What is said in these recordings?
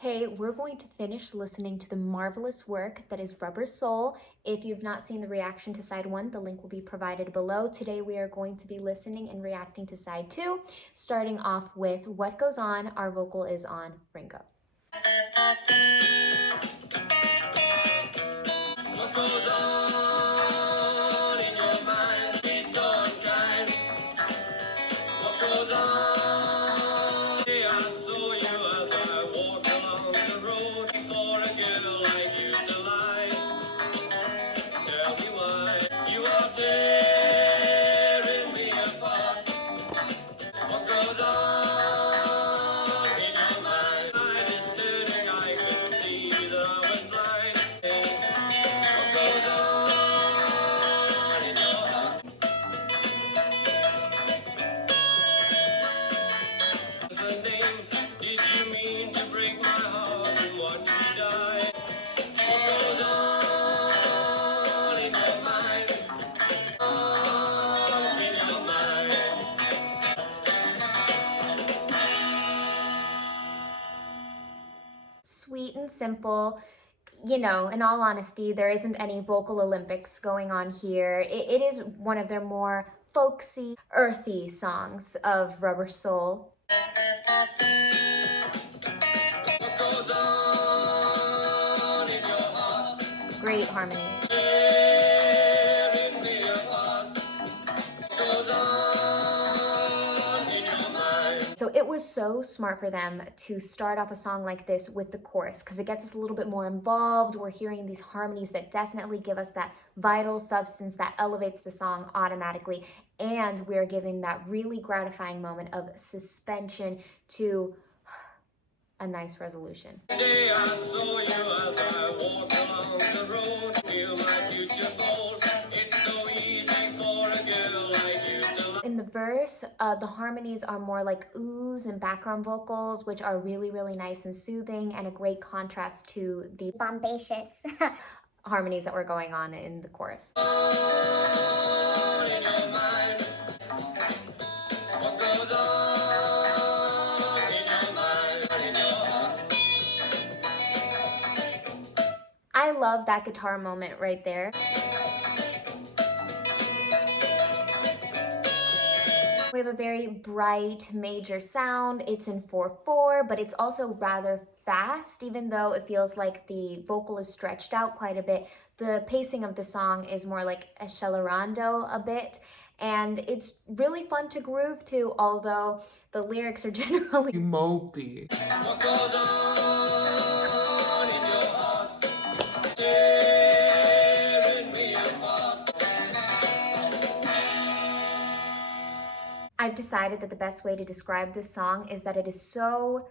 Hey, we're going to finish listening to the marvelous work that is Rubber Soul. If you've not seen the reaction to side one, the link will be provided below. Today we are going to be listening and reacting to side two, starting off with What Goes On. Our vocal is on Ringo. What goes on in your mind? Be so unkind. What goes on? I saw you as I walked along the road for a girl like you to lie. Tell me why you are tearing me apart. What goes on in your mind? I just turning, I could see that I was blind. What goes on in your heart? The name, did you mean to break my heart and watch me die? What goes on in your mind? On in your mind. Sweet and simple. You know, in all honesty, there isn't any vocal Olympics going on here. It is one of their more folksy, earthy songs of Rubber Soul. What goes on in your heart? Great harmony. Tearing me apart. Goes on in your mind. So it was so smart for them to start off a song like this with the chorus because it gets us a little bit more involved. We're hearing these harmonies that definitely give us that vital substance that elevates the song automatically. And we're giving that really gratifying moment of suspension to a nice resolution. Today I saw you as I walked along the road. Feel my future fold. It's so easy for a girl like you to. In the verse, the harmonies are more like oohs and background vocals, which are really, really nice and soothing and a great contrast to the bombacious harmonies that were going on in the chorus. I love that guitar moment right there. We have a very bright major sound. It's in 4/4, but it's also rather fast, even though it feels like the vocal is stretched out quite a bit. The pacing of the song is more like accelerando a bit, and it's really fun to groove to, although the lyrics are generally mopey. What goes on in your heart? Tearing me apart. I've decided that the best way to describe this song is that it is so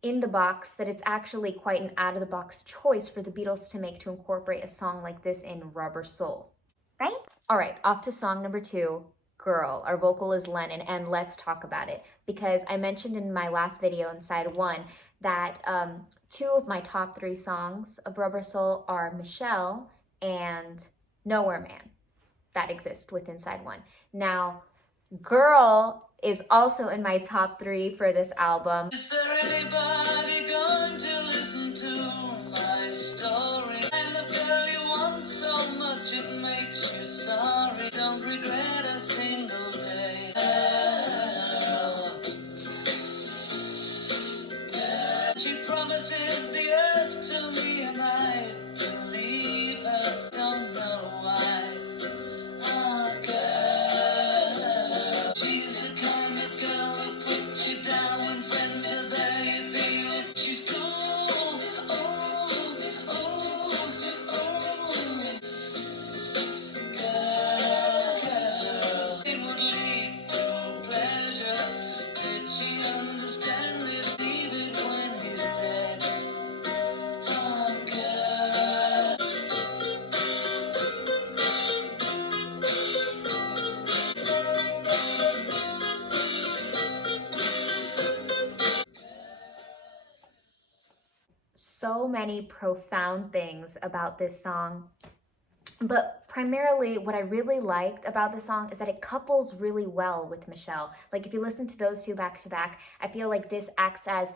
in the box that it's actually quite an out-of-the-box choice for the Beatles to make to incorporate a song like this in Rubber Soul. Right? All right, off to song number 2, Girl. Our vocal is Lennon, and let's talk about it. Because I mentioned in my last video in side 1 that 2 of my top 3 songs of Rubber Soul are Michelle and Nowhere Man that exist within side 1. Now, Girl is also in my top 3 for this album. Is there anybody going to listen to my story? And the girl you want so much it makes you sorry. Don't regret a single day. Yeah. She promises the earth to me and I believe her. Don't know why. So many profound things about this song, but primarily what I really liked about the song is that it couples really well with Michelle. Like if you listen to those two back to back, I feel like this acts as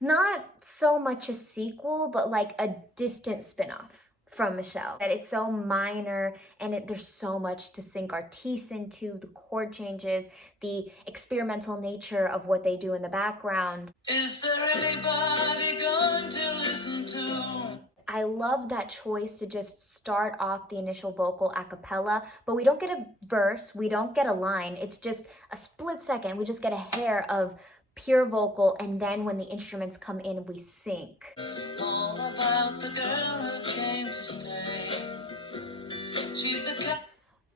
Not so much a sequel, but like a distant spin-off from Michelle. That it's so minor and there's so much to sink our teeth into, the chord changes, the experimental nature of what they do in the background. Is there anybody going to listen to? I love that choice to just start off the initial vocal a cappella, but we don't get a verse, we don't get a line. It's just a split second. We just get a hair of pure vocal, and then when the instruments come in, we sync. All about the girl who came to stay. She's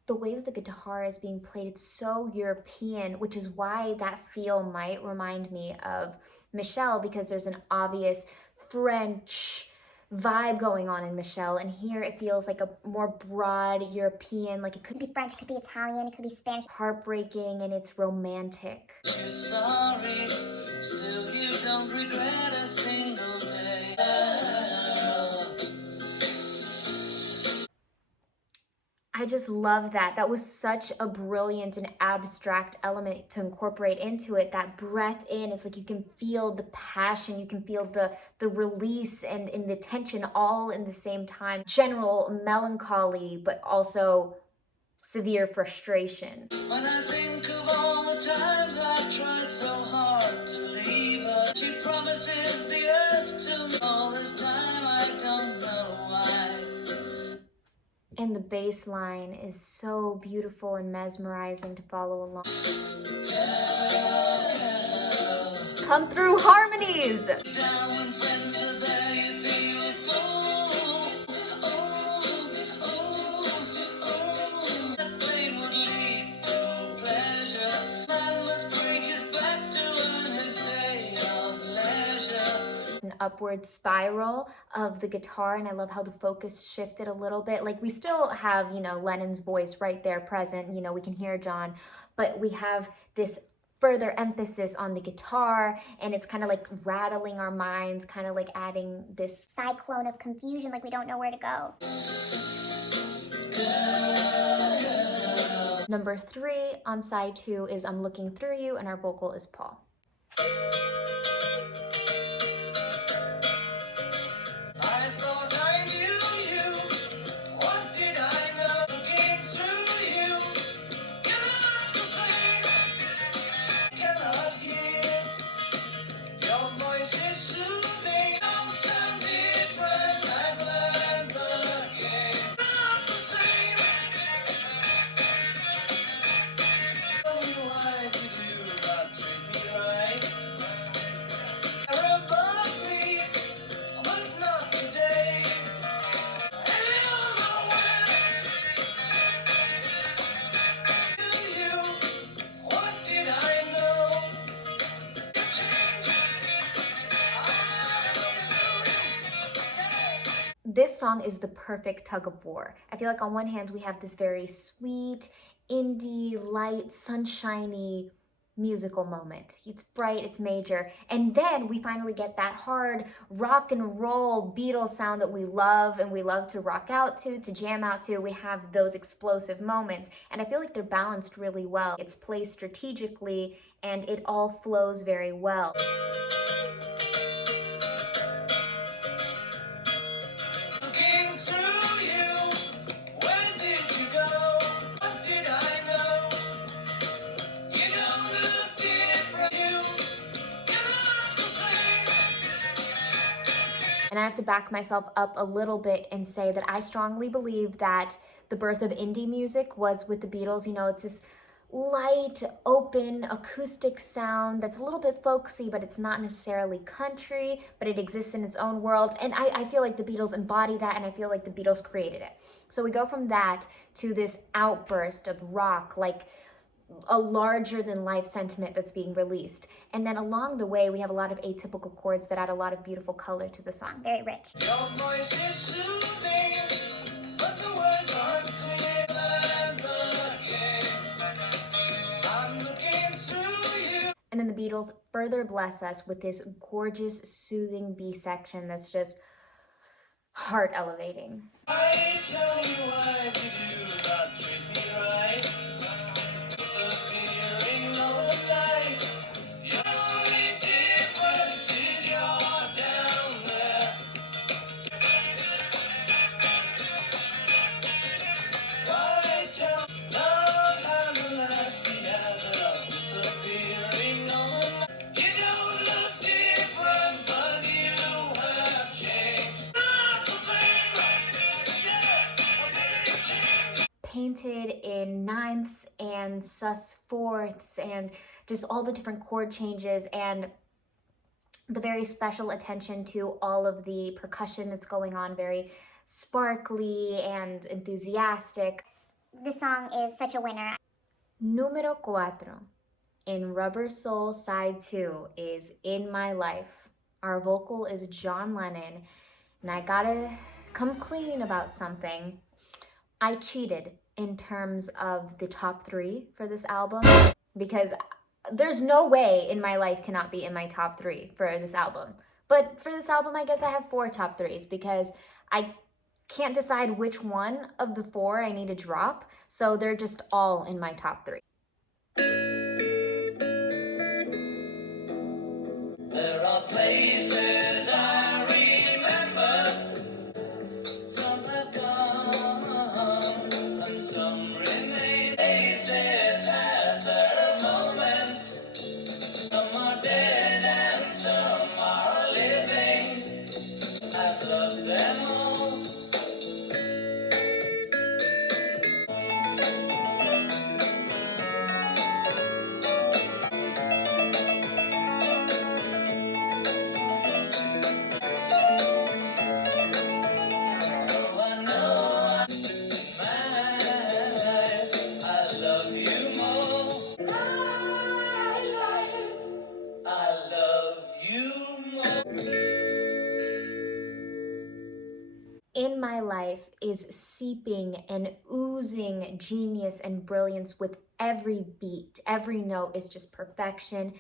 the way that the guitar is being played, it's so European, which is why that feel might remind me of Michelle, because there's an obvious French vibe going on in Michelle, and here it feels like a more broad European, like it could be French, it could be Italian, it could be Spanish. Heartbreaking, and it's romantic. You're sorry, still you don't regret a single day. I just love that. That was such a brilliant and abstract element to incorporate into it. That breath in, it's like you can feel the passion, you can feel the release and the tension all in the same time. General melancholy, but also severe frustration. When I think of all the times I've tried so hard to leave her, she promises the earth to me. All this time I don't know why. And the bass line is so beautiful and mesmerizing to follow along. Come through harmonies! An upward spiral of the guitar, and I love how the focus shifted a little bit. Like, we still have, you know, Lennon's voice right there present, you know, we can hear John, but we have this further emphasis on the guitar, and it's kind of like rattling our minds, kind of like adding this cyclone of confusion, like we don't know where to go. Number 3 on side 2 is I'm Looking Through You, and our vocal is Paul. This song is the perfect tug of war. I feel like on one hand we have this very sweet, indie, light, sunshiny musical moment. It's bright, it's major, and then we finally get that hard rock and roll Beatles sound that we love and we love to rock out to jam out to. We have those explosive moments, and I feel like they're balanced really well. It's placed strategically and it all flows very well. And I have to back myself up a little bit and say that I strongly believe that the birth of indie music was with the Beatles. You know, it's this light, open, acoustic sound that's a little bit folksy, but it's not necessarily country, but it exists in its own world. And I feel like the Beatles embody that, and I feel like the Beatles created it. So we go from that to this outburst of rock, like a larger than life sentiment that's being released. And then along the way, we have a lot of atypical chords that add a lot of beautiful color to the song. Very rich. Your voice is soothing, but the words aren't clear. I'm looking through you. And then the Beatles further bless us with this gorgeous, soothing B section that's just heart elevating. I tell you why did you not treat me right? Your and sus fourths and just all the different chord changes and the very special attention to all of the percussion that's going on, very sparkly and enthusiastic. This song is such a winner. Número 4 in Rubber Soul Side 2 is In My Life. Our vocal is John Lennon, and I gotta come clean about something. I cheated in terms of the top 3 for this album because there's no way In My Life cannot be in my top 3 for this album. But for this album, I guess I have 4 top 3s because I can't decide which one of the 4 I need to drop, so they're just all in my top 3. There are places I remember, some have gone, and some remain. Places had their moments, some are dead and some are living. I've loved them all. In My Life is seeping and oozing genius and brilliance with every beat. Every note is just perfection.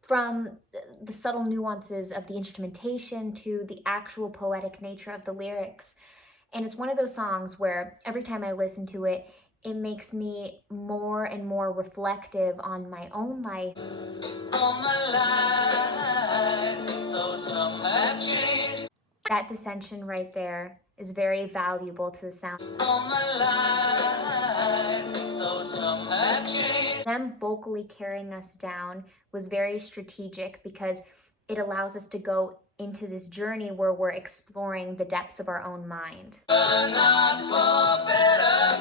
From the subtle nuances of the instrumentation to the actual poetic nature of the lyrics. And it's one of those songs where every time I listen to it, it makes me more and more reflective on my own life. All my life, though some have changed. That dissension right there is very valuable to the sound. All my life, though some have changed. Them vocally carrying us down was very strategic because it allows us to go into this journey where we're exploring the depths of our own mind. But not for better.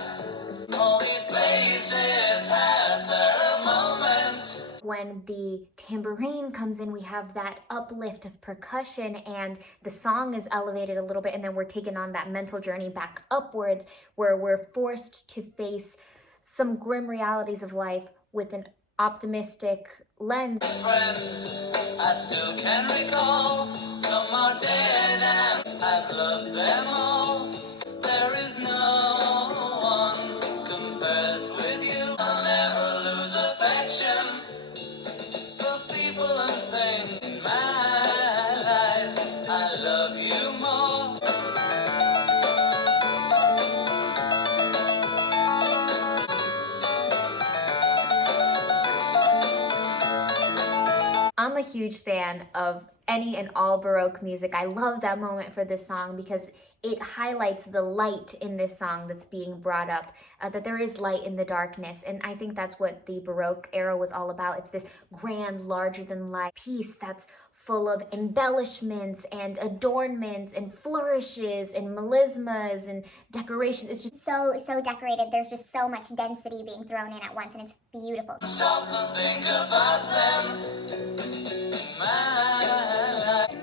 All these places have their moments. When the tambourine comes in, we have that uplift of percussion and the song is elevated a little bit, and then we're taken on that mental journey back upwards where we're forced to face some grim realities of life with an optimistic lens. Friends, I still can recall. Some are dead and I've loved them all. There is no one compares with you. I'll never lose affection for people and things in my life. I love you more. I'm a huge fan of any and all Baroque music. I love that moment for this song because it highlights the light in this song that's being brought up, that there is light in the darkness. And I think that's what the Baroque era was all about. It's this grand, larger-than-life piece that's full of embellishments and adornments and flourishes and melismas and decorations. It's just So decorated. There's just so much density being thrown in at once, and it's beautiful. Stop and think about them. My life,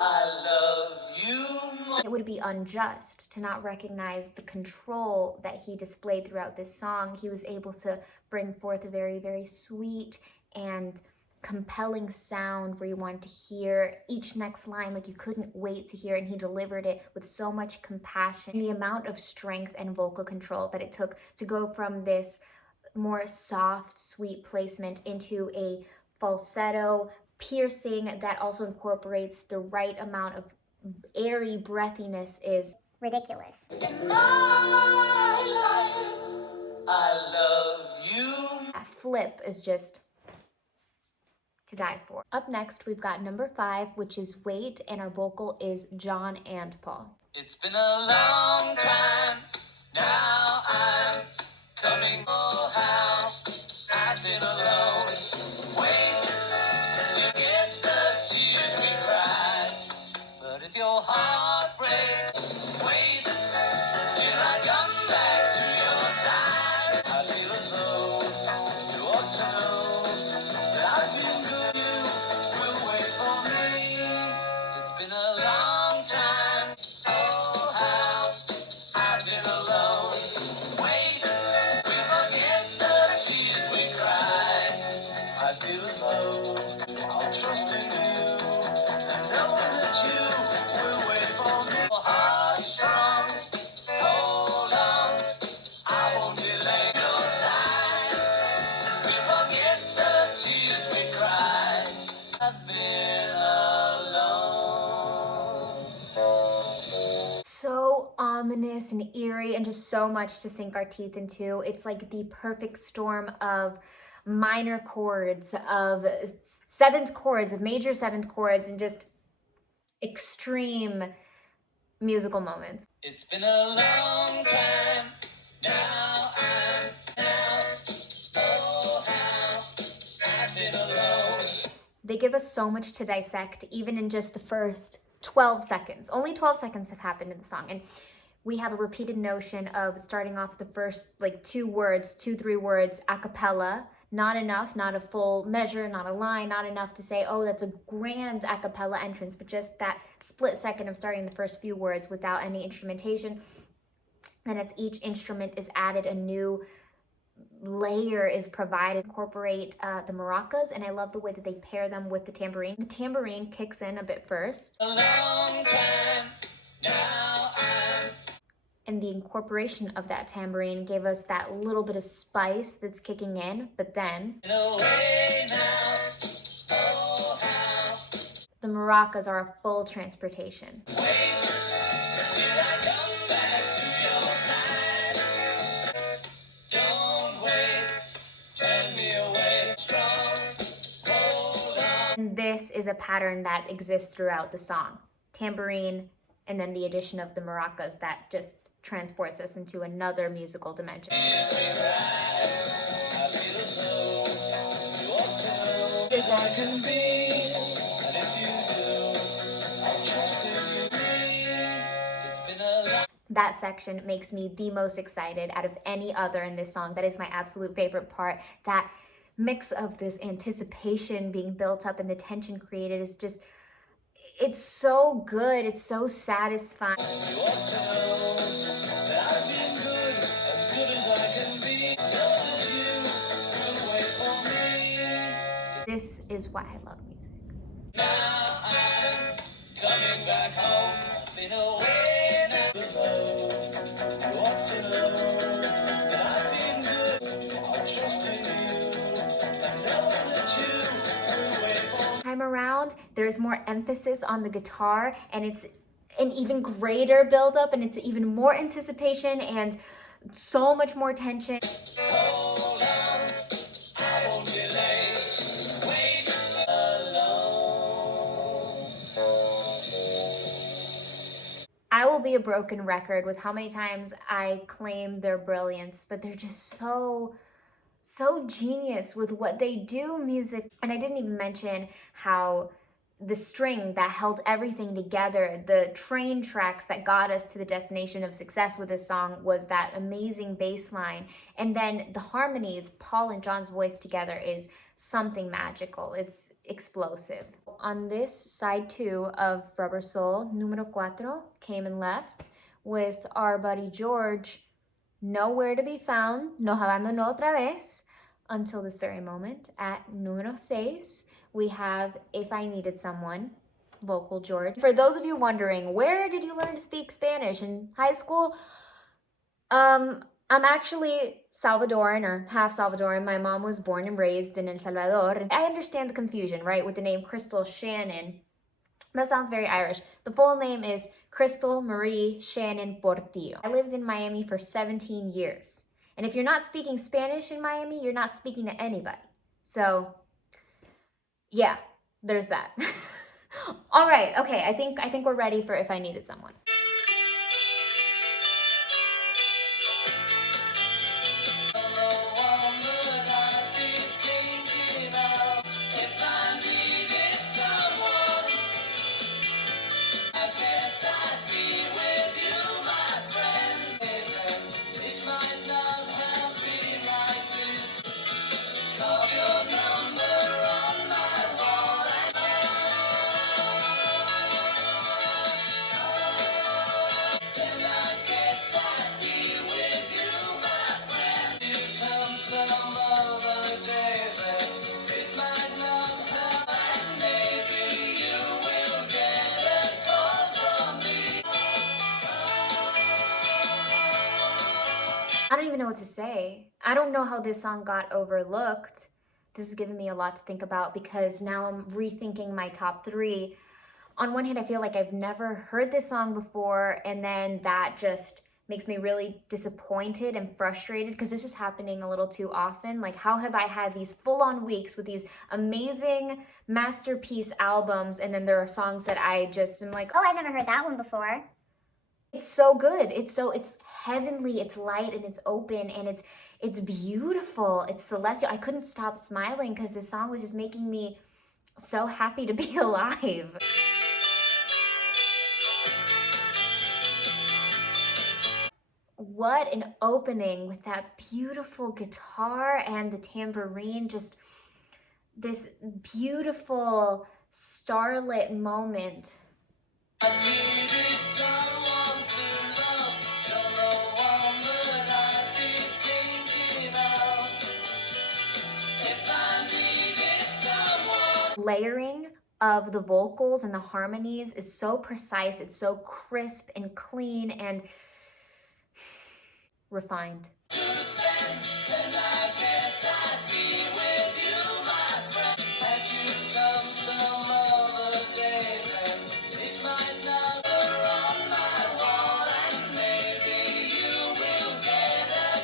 I love you more. it would be unjust to not recognize the control that he displayed throughout this song. He was able to bring forth a very, very sweet and compelling sound where you wanted to hear each next line like you couldn't wait to hear, and he delivered it with so much compassion. And the amount of strength and vocal control that it took to go from this more soft, sweet placement into a falsetto, piercing that also incorporates the right amount of airy breathiness is Ridiculous. In my life, I love you. that flip is just to die for. Up next, we've got number 5, which is Wait, and our vocal is John and Paul. It's been a long time. Now I'm coming full house. I've been alone. Wait to get the tears we cried. But if your heart breaks, wait till I come back to your been alone. So ominous and eerie and just so much to sink our teeth into. It's like the perfect storm of minor chords, of seventh chords, of major seventh chords, and just extreme musical moments. It's been a long time. Now I'm now. Oh, how I've been alone. They give us so much to dissect, even in just the first 12 seconds. Only 12 seconds have happened in the song. And we have a repeated notion of starting off the first like 3 words a cappella. Not enough, not a full measure, not a line, not enough to say, oh, that's a grand a cappella entrance, but just that split second of starting the first few words without any instrumentation. And as each instrument is added, a new layer is provided. Incorporate the maracas, and I love the way that they pair them with the tambourine. The tambourine kicks in a bit first. A long time. Now I'm. And the incorporation of that tambourine gave us that little bit of spice that's kicking in, but then Away now. Oh, how. the maracas are a full transportation. Wait till I come back to your side. Don't wait. Turn me away. Strong. Hold on. And this is a pattern that exists throughout the song. Tambourine, and then the addition of the maracas that just transports us into another musical dimension. I feel as though you ought to know if I can be. And if you do, I'll trust in you. It's been a long. That section makes me the most excited out of any other in this song. That is my absolute favorite part. That mix of this anticipation being built up and the tension created is just, it's so good. It's so satisfying. You ought to know that I've been good, as I can be. Know that you will wait for me. This is why I love music. Now I'm coming back home. Been away now. So you ought to know that I've been good. I'll trust in you. And know that you will wait for me. Time around, there's more emphasis on the guitar, and it's an even greater buildup, and it's even more anticipation and so much more tension. Hold on, I won't delay. Wait alone. I will be a broken record with how many times I claim their brilliance, but they're just so genius with what they do music. And I didn't even mention how the string that held everything together, the train tracks that got us to the destination of success with this song, was that amazing bass line. And then the harmonies, Paul and John's voice together, is something magical. It's explosive. On this side 2 of Rubber Soul, numero 4 came and left with our buddy George nowhere to be found, nos abandonó otra vez, until this very moment. At número 6, we have If I Needed Someone, vocal George. For those of you wondering, where did you learn to speak Spanish? In high school? I'm actually Salvadoran, or half Salvadoran. My mom was born and raised in El Salvador. I understand the confusion, right, with the name Crystal Shannon. That sounds very Irish. The full name is Crystal Marie Shannon Portillo. I lived in Miami for 17 years. And if you're not speaking Spanish in Miami, you're not speaking to anybody. So, yeah, there's that. All right, okay, I think we're ready for If I Needed Someone. I don't even know what to say. I don't know how this song got overlooked. This has given me a lot to think about because now I'm rethinking my top 3. On one hand, I feel like I've never heard this song before, and then that just makes me really disappointed and frustrated because this is happening a little too often. Like, how have I had these full-on weeks with these amazing masterpiece albums, and then there are songs that I just am like, Oh, I've never heard that one before. it's so good. It's heavenly, it's light, and it's open, and it's beautiful. It's celestial. I couldn't stop smiling because this song was just making me so happy to be alive. What an opening with that beautiful guitar and the tambourine, just this beautiful starlit moment. I needed someone to love. You're the one that I'd be thinking of. If I needed someone. Layering of the vocals and the harmonies is so precise, it's so crisp and clean and refined. To spend, then I guess I'd be with you, my friend. Had you come some other day, then it might not be on my wall, and maybe you will get a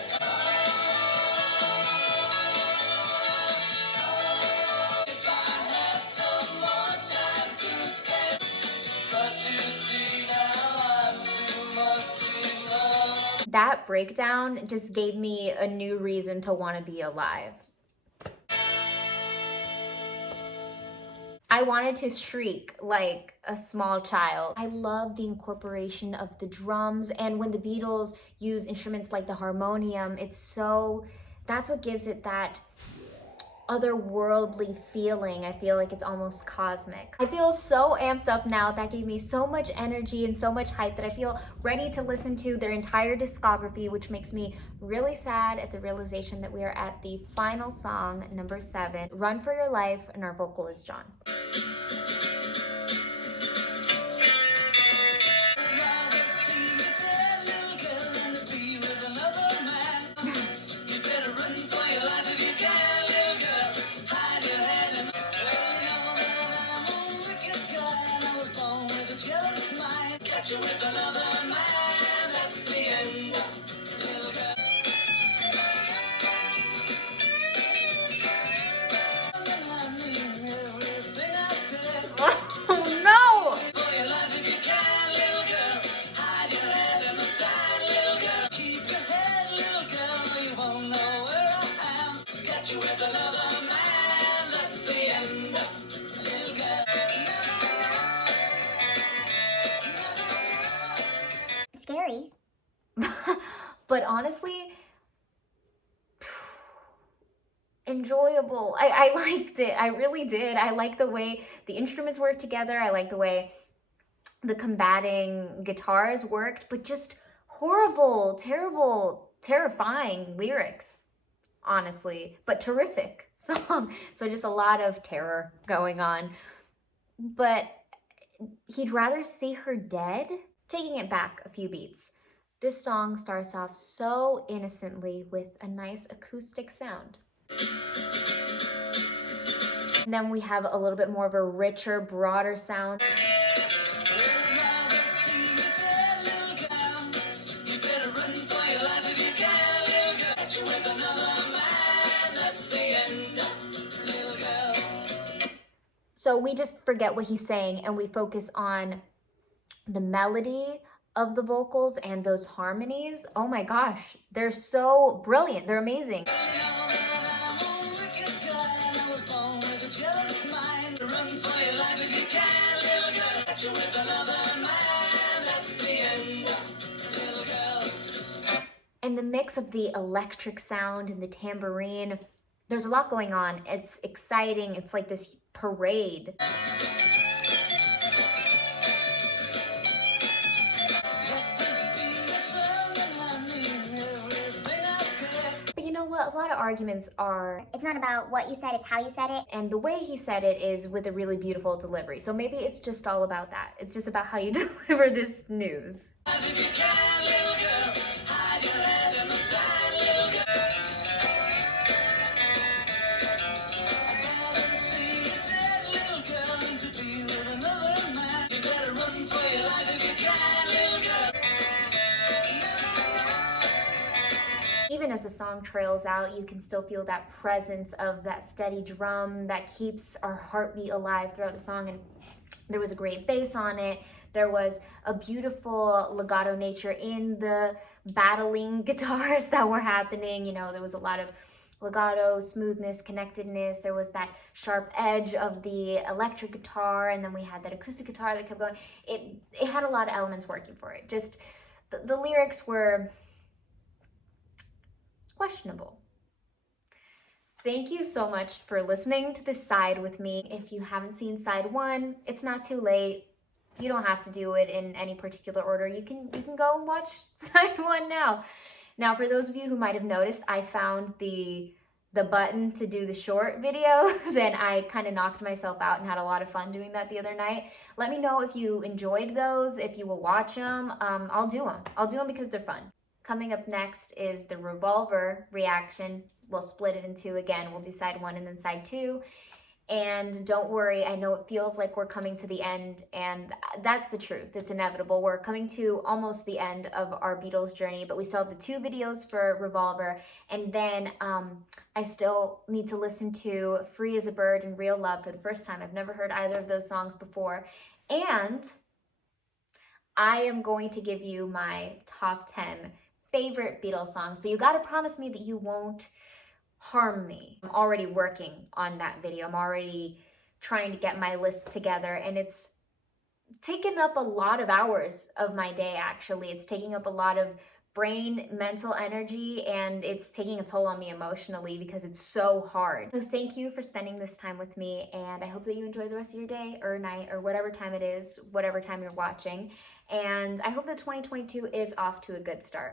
if I had some more time to spend. But you see now I'm too much in love. That breakdown just gave me a new reason to want to be alive. I wanted to shriek like a small child. I love the incorporation of the drums, and when the Beatles use instruments like the harmonium, that's what gives it that otherworldly feeling. I feel like it's almost cosmic. I feel so amped up now. That gave me so much energy and so much hype that I feel ready to listen to their entire discography, which makes me really sad at the realization that we are at the final song, number 7, Run for Your Life, and our vocalist John. Catch you with another man, that's the end. I mean everything I said. Oh no! For your life if you can, little girl. Hide your head in the sand, little girl. Keep your head, little girl. You won't know where I am. Catch you with another man, that's the end. Little girl. Scary. But honestly, enjoyable. I liked it. I really did. I like the way the instruments worked together. I like the way the combating guitars worked, but just horrible, terrible, terrifying lyrics, honestly, but terrific song. So just a lot of terror going on. But he'd rather see her dead. Taking it back a few beats, this song starts off so innocently with a nice acoustic sound. And then we have a little bit more of a richer, broader sound. So we just forget what he's saying and we focus on the melody of the vocals and those harmonies. Oh my gosh, they're so brilliant. They're amazing. And the mix of the electric sound and the tambourine, there's a lot going on. It's exciting. It's like this parade. But you know what? A lot of arguments are, It's not about what you said, it's how you said it. and the way he said it is with a really beautiful delivery. So maybe it's just all about that. It's just about how you deliver this news. even as the song trails out, you can still feel that presence of that steady drum that keeps our heartbeat alive throughout the song. And there was a great bass on it. There was a beautiful legato nature in the battling guitars that were happening. You know, there was a lot of legato, smoothness, connectedness. There was that sharp edge of the electric guitar, and then we had that acoustic guitar that kept going. It had a lot of elements working for it. Just the lyrics were questionable. Thank you so much for listening to this side with me. If you haven't seen side 1, it's not too late. You don't have to do it in any particular order. You can go and watch side 1 now. Now, for those of you who might have noticed, I found the button to do the short videos, and I kind of knocked myself out and had a lot of fun doing that the other night. Let me know if you enjoyed those, if you will watch them. I'll do them. I'll do them because they're fun. Coming up next is the Revolver reaction. We'll split it in 2 again. We'll do side 1 and then side 2. And don't worry, I know it feels like we're coming to the end, and that's the truth. It's inevitable. We're coming to almost the end of our Beatles journey, but we still have the 2 videos for Revolver, and then I still need to listen to Free as a Bird and Real Love for the first time. I've never heard either of those songs before, and I am going to give you my top 10 favorite Beatles songs, but you gotta promise me that you won't harm me. I'm already working on that video. I'm already trying to get my list together, and it's taken up a lot of hours of my day, actually. It's taking up a lot of brain, mental energy, and it's taking a toll on me emotionally because it's so hard. So thank you for spending this time with me, and I hope that you enjoy the rest of your day or night or whatever time it is, whatever time you're watching. And I hope that 2022 is off to a good start.